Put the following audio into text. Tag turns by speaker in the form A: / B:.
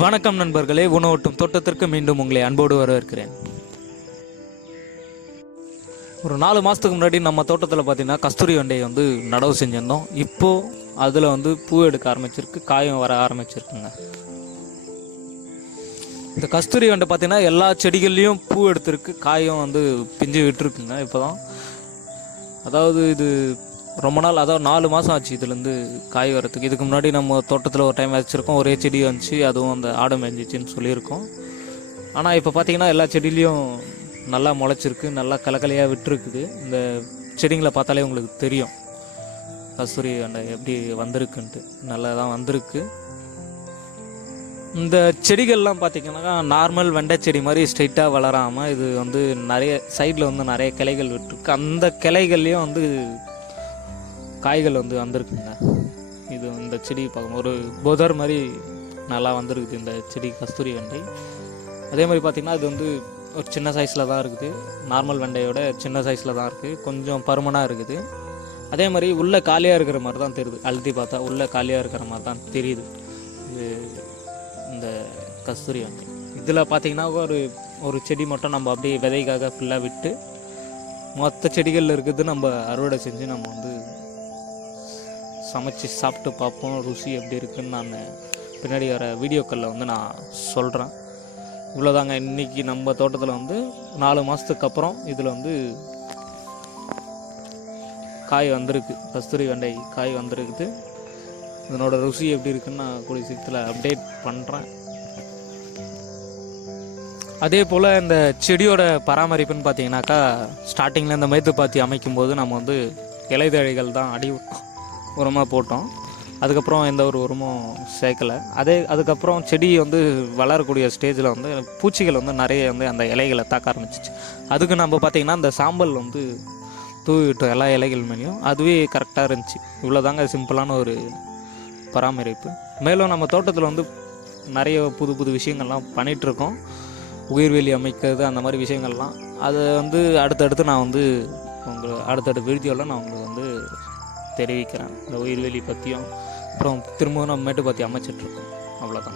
A: வணக்கம் நண்பர்களே உணவட்டும் தோட்டத்திற்கு மீண்டும் உங்களை அன்போடு வரவேற்கிறேன். ஒரு நாலு மாதத்துக்கு முன்னாடி நம்ம தோட்டத்தில் பார்த்தீங்கன்னா கஸ்தூரி வண்டையை வந்து நடவு செஞ்சிருந்தோம். இப்போது அதில் வந்து பூ எடுக்க ஆரம்பிச்சிருக்கு காயம் வர ஆரம்பிச்சிருக்குங்க. இந்த கஸ்தூரி வண்டை பார்த்தீங்கன்னா எல்லா செடிகள்லேயும் பூ எடுத்திருக்கு காயும் வந்து பிஞ்சு விட்டுருக்குங்க இப்போ தான் அதாவது இது ரொம்ப நாள் அதாவது நாலு மாதம் ஆச்சு இதுலேருந்து காய் வரத்துக்கு இதுக்கு முன்னாடி நம்ம தோட்டத்தில் ஒரு டைம் வச்சுருக்கோம். ஒரே செடி வந்துச்சு. அதுவும் அந்த ஆடம் மேஞ்சிச்சின்னு சொல்லியிருக்கோம். ஆனால் இப்போ பார்த்தீங்கன்னா எல்லா செடியிலையும் நல்லா முளைச்சிருக்கு. நல்லா கலக்கலையாக விட்டுருக்குது. இந்த செடிங்களை பார்த்தாலே உங்களுக்கு தெரியும். கஸ்தூரி அந்த எப்படி வந்திருக்குன்ட்டு. நல்லா தான் வந்திருக்கு. இந்த செடிகள்லாம் பார்த்தீங்கன்னா நார்மல் வெண்டை செடி மாதிரி ஸ்ட்ரைட்டாக வளராமல் இது வந்து நிறைய சைடில் வந்து நிறைய கிளைகள் விட்டுருக்கு. அந்த கிளைகள்லேயும் வந்து காய்கள் வந்து வந்திருக்குங்க. இது இந்த செடி பார்க்கும் ஒரு புதர் மாதிரி நல்லா வந்திருக்குது இந்த செடி கஸ்தூரி வெண்டை. அதே மாதிரி பார்த்திங்கன்னா இது வந்து ஒரு சின்ன சைஸில் தான் இருக்குது. நார்மல் வெண்டையோட சின்ன சைஸில் தான் இருக்குது கொஞ்சம் பருமனாக இருக்குது. அதே மாதிரி உள்ளே காலியாக இருக்கிற மாதிரி தான் தெரியுது. அழுத்தி பார்த்தா உள்ளே காலியாக இருக்கிற மாதிரி தான் தெரியுது. இது இந்த கஸ்தூரி வெண்டை. இதில் பார்த்திங்கன்னா ஒரு ஒரு செடி மட்டும் நம்ம அப்படியே விதைக்காக ஃபுல்லாக விட்டு மொத்த செடிகளில் இருக்குது நம்ம அறுவடை செஞ்சு நம்ம வந்து சமைச்சு சாப்பிட்டு பார்ப்போம். ருசி எப்படி இருக்குன்னு நான் பின்னாடி வர வீடியோக்களில் வந்து நான் சொல்கிறேன் இவ்வளோதாங்க இன்றைக்கி நம்ம தோட்டத்தில் வந்து நாலு மாதத்துக்கு அப்புறம் இதில் வந்து காய் வந்திருக்கு. கஸ்தூரி வெண்டை காய் வந்திருக்குது. இதனோட ருசி எப்படி இருக்குன்னு நான் கூடிய சீக்கிரத்தில் அப்டேட் பண்ணுறேன் அதே போல் இந்த செடியோட பராமரிப்புன்னு பார்த்தீங்கன்னாக்கா ஸ்டார்டிங்கில் இந்த மேத்து பாத்தி அமைக்கும் போது நம்ம வந்து இலைதழைகள் தான் அடி உரமாக போட்டோம். அதுக்கப்புறம் எந்த ஒரு உரமும் சேர்க்கலை. அதே அதுக்கப்புறம் செடி வந்து வளரக்கூடிய ஸ்டேஜில் வந்து பூச்சிகள் வந்து நிறைய வந்து அந்த இலைகளை தாக்க ஆரம்பிச்சிச்சு. அதுக்கு நம்ம பார்த்திங்கன்னா அந்த சாம்பல் வந்து தூவிட்டோம் எல்லா இலைகள் மேலேயும். அதுவே கரெக்டாக இருந்துச்சு. இவ்வளோதாங்க சிம்பிளான ஒரு பராமரிப்பு. மேலும் நம்ம தோட்டத்தில் வந்து நிறைய புது புது விஷயங்கள்லாம் பண்ணிகிட்ருக்கோம் உயிர்வெளி அமைக்கிறது அந்த மாதிரி விஷயங்கள்லாம். அதை வந்து அடுத்தடுத்து நான் வந்து உங்களுக்கு அடுத்தடுத்த வீடியோவில் நான் உங்களுக்கு வந்து தெரிவிக்கிறேன். இந்த உயிர்வெளி பற்றியும் அப்புறம் திரும்பவும் நம்ம மேட்டு பற்றி அமைச்சிட்ருக்கோம். அவ்வளோதான்